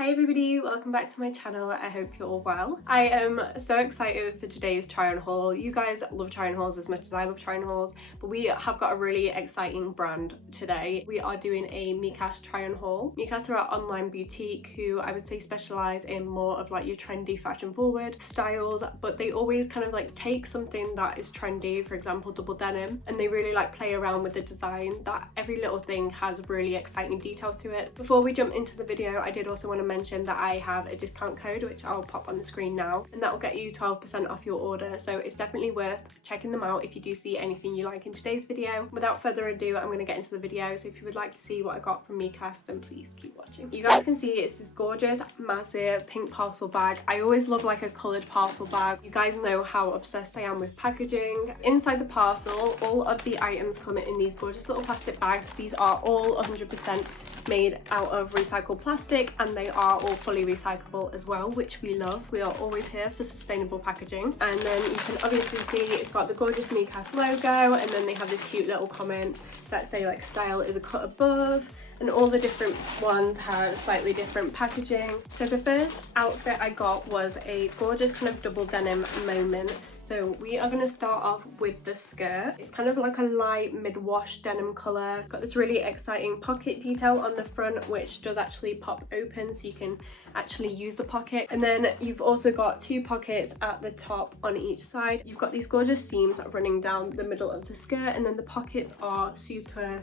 Hi everybody, welcome back to my channel. I hope you're all well. I am so excited for today's try on haul. You guys love try on hauls as much as I love try on hauls, but we have got a really exciting brand today. We are doing a Micas try on haul. Micas are our online boutique who I would say specialise in more of like your trendy fashion forward styles, but they always kind of like take something that is trendy, for example double denim, and they really like play around with the design. That every little thing has really exciting details to it. Before we jump into the video, I did also want to mention that I have a discount code which I'll pop on the screen now, and that will get you 12% off your order, so it's definitely worth checking them out if you do see anything you like in today's video. Without further ado, I'm going to get into the video, so if you would like to see what I got from Micas, then please keep watching. You guys can see it's this gorgeous massive pink parcel bag. I always love like a coloured parcel bag. You guys know how obsessed I am with packaging. Inside the parcel, all of the items come in these gorgeous little plastic bags. These are all 100% made out of recycled plastic, and they are all fully recyclable as well, which we love. We are always here for sustainable packaging. And then you can obviously see it's got the gorgeous Micas logo, and then they have this cute little comment that say like style is a cut above, and all the different ones have slightly different packaging. So the first outfit I got was a gorgeous kind of double denim moment. So we are going to start off with the skirt. It's kind of like a light mid-wash denim colour. Got this really exciting pocket detail on the front, which does actually pop open so you can actually use the pocket. And then you've also got two pockets at the top on each side. You've got these gorgeous seams running down the middle of the skirt, and then the pockets are super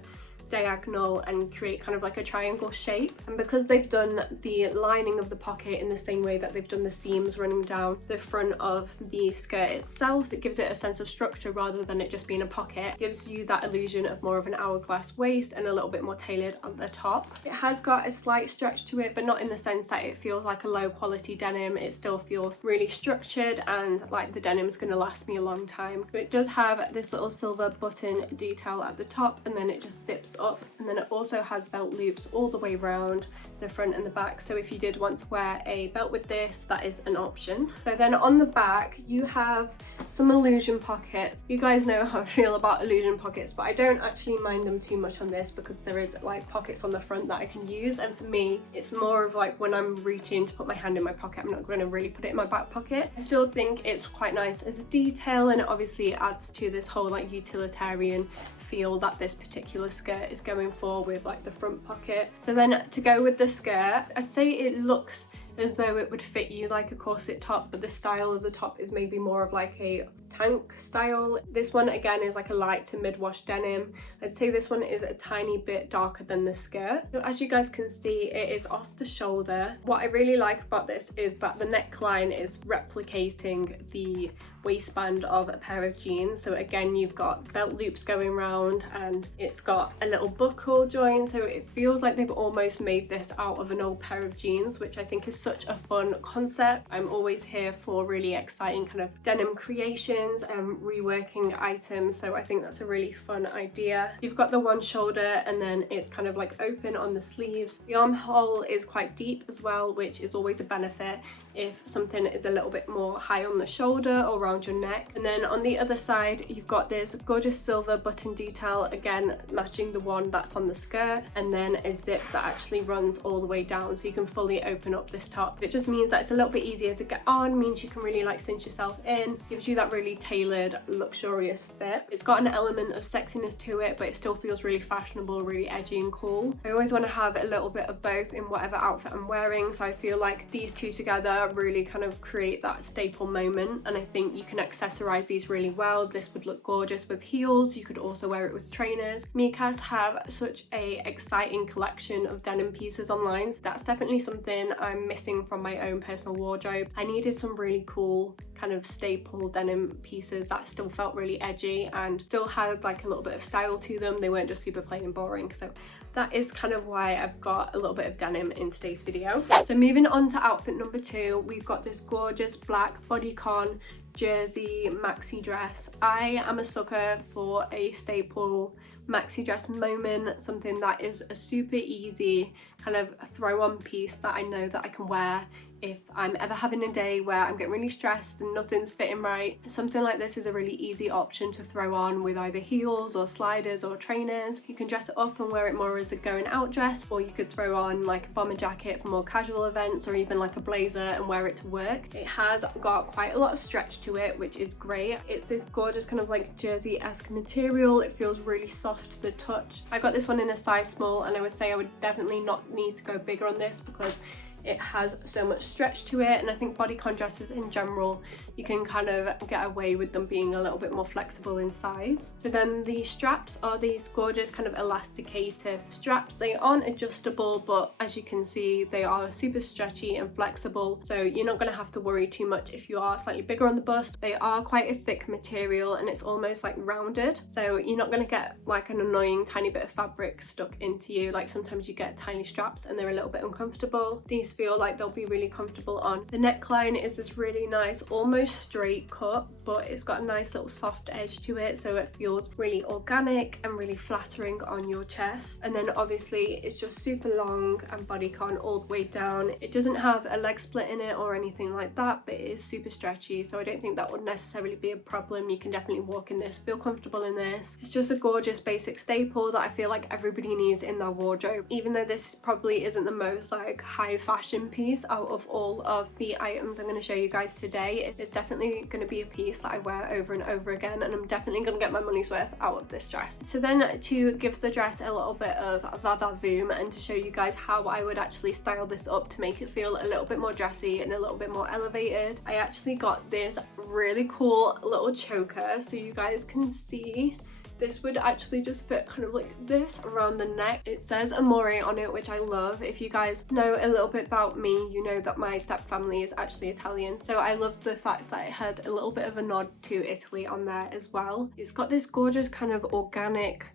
diagonal and create kind of like a triangle shape. And because they've done the lining of the pocket in the same way that they've done the seams running down the front of the skirt itself, it gives it a sense of structure rather than it just being a pocket. It gives you that illusion of more of an hourglass waist and a little bit more tailored at the top. It has got a slight stretch to it, but not in the sense that it feels like a low quality denim. It still feels really structured and like the denim is going to last me a long time. But it does have this little silver button detail at the top, and then it just zips up, and then it also has belt loops all the way around the front and the back, so if you did want to wear a belt with this, that is an option. So then on the back you have some illusion pockets. You guys know how I feel about illusion pockets, but I don't actually mind them too much on this because there is like pockets on the front that I can use, and for me it's more of like when I'm reaching to put my hand in my pocket, I'm not going to really put it in my back pocket. I still think it's quite nice as a detail, and it obviously adds to this whole like utilitarian feel that this particular skirt is going for with like the front pocket. So then to go with the skirt, I'd say it looks as though it would fit you like a corset top, but the style of the top is maybe more of like a tank style. This one again is like a light to mid-wash denim. I'd say this one is a tiny bit darker than the skirt. So as you guys can see, it is off the shoulder. What I really like about this is that the neckline is replicating the waistband of a pair of jeans. So again, you've got belt loops going around, and it's got a little buckle join, so it feels like they've almost made this out of an old pair of jeans, which I think is such a fun concept. I'm always here for really exciting kind of denim creations and reworking items, so I think that's a really fun idea. You've got the one shoulder, and then it's kind of like open on the sleeves. The armhole is quite deep as well, which is always a benefit if something is a little bit more high on the shoulder or around your neck. And then on the other side you've got this gorgeous silver button detail, again matching the one that's on the skirt, and then a zip that actually runs all the way down so you can fully open up this top. It just means that it's a little bit easier to get on, means you can really like cinch yourself in, gives you that really tailored luxurious fit. It's got an element of sexiness to it, but it still feels really fashionable, really edgy and cool. I always want to have a little bit of both in whatever outfit I'm wearing, so I feel like these two together really kind of create that staple moment, and I think you can accessorize these really well. This would look gorgeous with heels. You could also wear it with trainers. Micas have such a exciting collection of denim pieces online, so that's definitely something I'm missing from my own personal wardrobe. I needed some really cool kind of staple denim pieces that still felt really edgy and still had like a little bit of style to them. They weren't just super plain and boring, so that is kind of why I've got a little bit of denim in today's video. So moving on to outfit number 2, we've got this gorgeous black bodycon jersey maxi dress. I am a sucker for a staple maxi dress moment, something that is a super easy kind of throw on piece that I know that I can wear if I'm ever having a day where I'm getting really stressed and nothing's fitting right. Something like this is a really easy option to throw on with either heels or sliders or trainers. You can dress it up and wear it more as a going out dress, or you could throw on like a bomber jacket for more casual events, or even like a blazer and wear it to work. It has got quite a lot of stretch to it, which is great. It's this gorgeous kind of like jersey-esque material. It feels really soft to the touch. I got this one in a size small, and I would say I would definitely not need to go bigger on this because it has so much stretch to it, and I think bodycon dresses in general, you can kind of get away with them being a little bit more flexible in size. So then the straps are these gorgeous kind of elasticated straps. They aren't adjustable, but as you can see, they are super stretchy and flexible, so you're not going to have to worry too much if you are slightly bigger on the bust. They are quite a thick material, and it's almost like rounded, so you're not going to get like an annoying tiny bit of fabric stuck into you. Like sometimes you get tiny straps and they're a little bit uncomfortable. These feel like they'll be really comfortable on. The neckline is this really nice almost straight cut, but it's got a nice little soft edge to it, so it feels really organic and really flattering on your chest. And then obviously it's just super long and bodycon all the way down. It doesn't have a leg split in it or anything like that, but it is super stretchy, so I don't think that would necessarily be a problem. You can definitely walk in this, feel comfortable in this. It's just a gorgeous basic staple that I feel like everybody needs in their wardrobe, even though this probably isn't the most like high fashion piece out of all of the items I'm going to show you guys today. It's definitely going to be a piece that I wear over and over again, and I'm definitely going to get my money's worth out of this dress. So then, to give the dress a little bit of va-va-voom and to show you guys how I would actually style this up to make it feel a little bit more dressy and a little bit more elevated, I actually got this really cool little choker, so you guys can see. This would actually just fit kind of like this around the neck. It says Amore on it, which I love. If you guys know a little bit about me, you know that my step family is actually Italian, so I loved the fact that it had a little bit of a nod to Italy on there as well. It's got this gorgeous kind of organic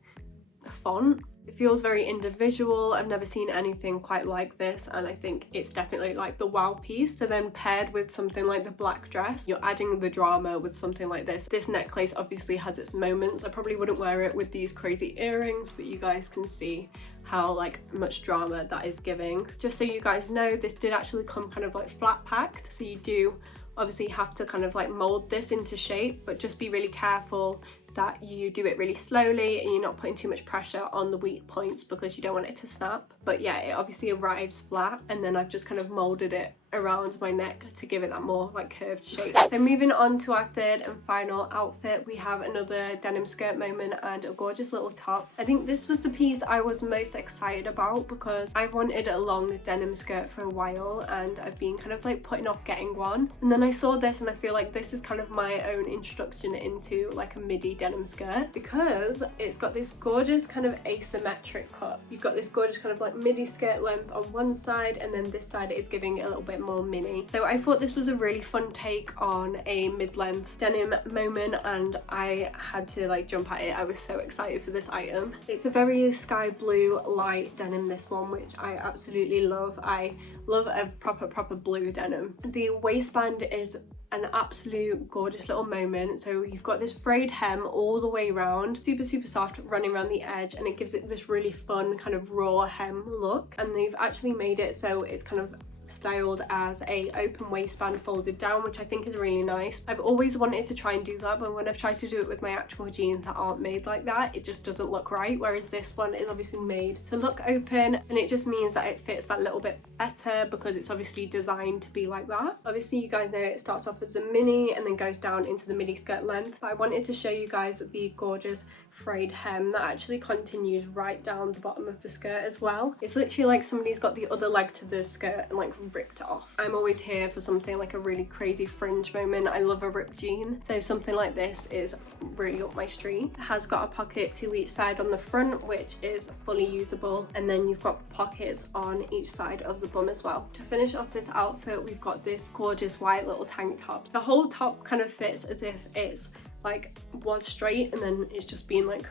font. It feels very individual. I've never seen anything quite like this, and I think it's definitely like the wow piece. So then paired with something like the black dress, you're adding the drama with something like this. This necklace obviously has its moments. I probably wouldn't wear it with these crazy earrings, but you guys can see how like much drama that is giving. Just so you guys know, this did actually come kind of like flat packed, so you do obviously have to kind of like mold this into shape, but just be really careful that you do it really slowly and you're not putting too much pressure on the weak points because you don't want it to snap. But yeah, it obviously arrives flat, and then I've just kind of molded it around my neck to give it that more like curved shape. So moving on to our third and final outfit, we have another denim skirt moment and a gorgeous little top. I think this was the piece I was most excited about because I wanted a long denim skirt for a while, and I've been kind of like putting off getting one, and then I saw this and I feel like this is kind of my own introduction into like a midi denim skirt, because it's got this gorgeous kind of asymmetric cut. You've got this gorgeous kind of like midi skirt length on one side, and then this side is giving it a little bit more mini. So I thought this was a really fun take on a mid-length denim moment, and I had to like jump at it. I was so excited for this item. It's a very sky blue light denim, this one, which I absolutely love. I love a proper blue denim. The waistband is an absolute gorgeous little moment. So you've got this frayed hem all the way around, super soft, running around the edge, and it gives it this really fun kind of raw hem look. And they've actually made it so it's kind of styled as a open waistband folded down, which I think is really nice. I've always wanted to try and do that, but when I've tried to do it with my actual jeans that aren't made like that, it just doesn't look right, whereas this one is obviously made to look open, and it just means that it fits that little bit better because it's obviously designed to be like that. Obviously you guys know it starts off as a mini and then goes down into the midi skirt length, but I wanted to show you guys the gorgeous frayed hem that actually continues right down the bottom of the skirt as well. It's literally like somebody's got the other leg to the skirt and like ripped it off. I'm always here for something like a really crazy fringe moment. I love a ripped jean, so something like this is really up my street. It has got a pocket to each side on the front, which is fully usable, and then you've got pockets on each side of the bum as well. To finish off this outfit, we've got this gorgeous white little tank top. The whole top kind of fits as if it's like was straight and then it's just been like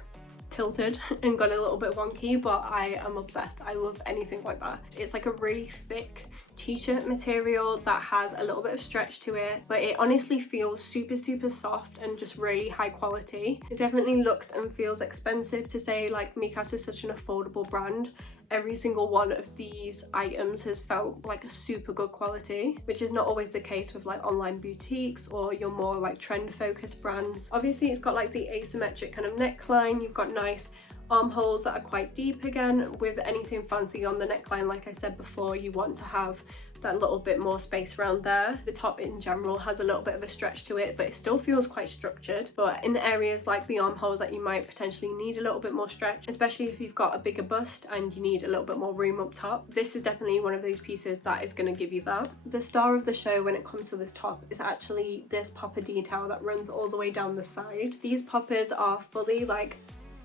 tilted and got a little bit wonky, but I am obsessed. I love anything like that. It's like a really thick t-shirt material that has a little bit of stretch to it, but it honestly feels super soft and just really high quality. It definitely looks and feels expensive to say like Micas is such an affordable brand, every single one of these items has felt like a super good quality, which is not always the case with like online boutiques or your more like trend focused brands. Obviously it's got like the asymmetric kind of neckline, you've got nice armholes that are quite deep again. With anything fancy on the neckline, like I said before, you want to have that little bit more space around there. The top in general has a little bit of a stretch to it, but it still feels quite structured. But in areas like the armholes that you might potentially need a little bit more stretch, especially if you've got a bigger bust and you need a little bit more room up top, this is definitely one of those pieces that is going to give you that. The star of the show when it comes to this top is actually this popper detail that runs all the way down the side. These poppers are fully like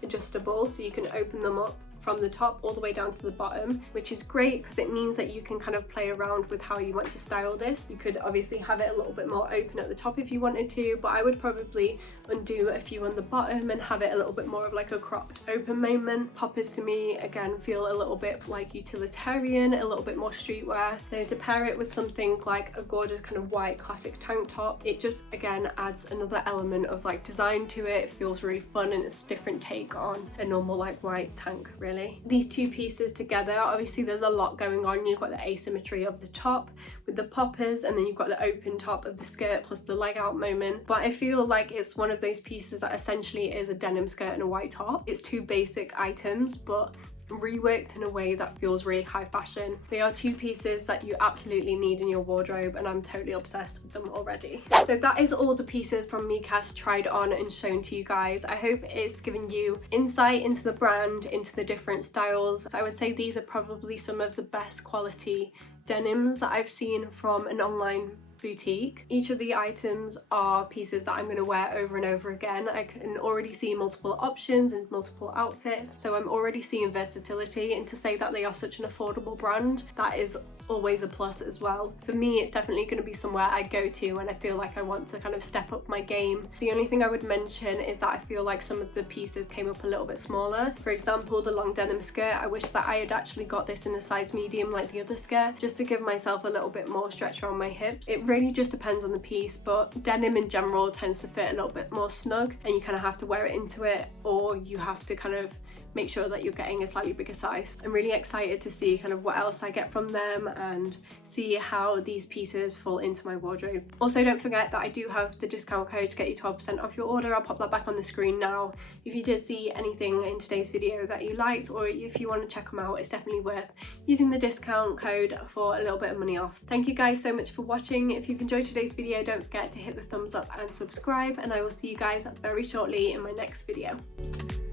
adjustable, so you can open them up from the top all the way down to the bottom, which is great because it means that you can kind of play around with how you want to style this. You could obviously have it a little bit more open at the top if you wanted to, but I would probably undo a few on the bottom and have it a little bit more of like a cropped open moment. Poppers to me again feel a little bit like utilitarian, a little bit more streetwear. So to pair it with something like a gorgeous kind of white classic tank top, it just again adds another element of like design to it. It feels really fun and it's a different take on a normal like white tank really. These two pieces together, obviously there's a lot going on. You've got the asymmetry of the top with the poppers, and then you've got the open top of the skirt plus the leg out moment. But I feel like it's one of those pieces that essentially is a denim skirt and a white top. It's two basic items but reworked in a way that feels really high fashion. They are two pieces that you absolutely need in your wardrobe, and I'm totally obsessed with them already. So that is all the pieces from Micas tried on and shown to you guys. I hope it's given you insight into the brand, into the different styles. I would say these are probably some of the best quality denims that I've seen from an online boutique. Each of the items are pieces that I'm going to wear over and over again. I can already see multiple options and multiple outfits, so I'm already seeing versatility, and to say that they are such an affordable brand, that is always a plus as well. For me, it's definitely going to be somewhere I go to when I feel like I want to kind of step up my game. The only thing I would mention is that I feel like some of the pieces came up a little bit smaller. For example, the long denim skirt, I wish that I had actually got this in a size medium like the other skirt, just to give myself a little bit more stretch around my hips. It really just depends on the piece, but denim in general tends to fit a little bit more snug, and you kind of have to wear it into it, or you have to kind of make sure that you're getting a slightly bigger size. I'm really excited to see kind of what else I get from them and see how these pieces fall into my wardrobe. Also, don't forget that I do have the discount code to get you 12% off your order. I'll pop that back on the screen now. If you did see anything in today's video that you liked, or if you want to check them out, it's definitely worth using the discount code for a little bit of money off. Thank you guys so much for watching. If you've enjoyed today's video, don't forget to hit the thumbs up and subscribe, and I will see you guys very shortly in my next video.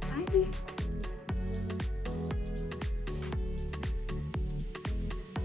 Bye!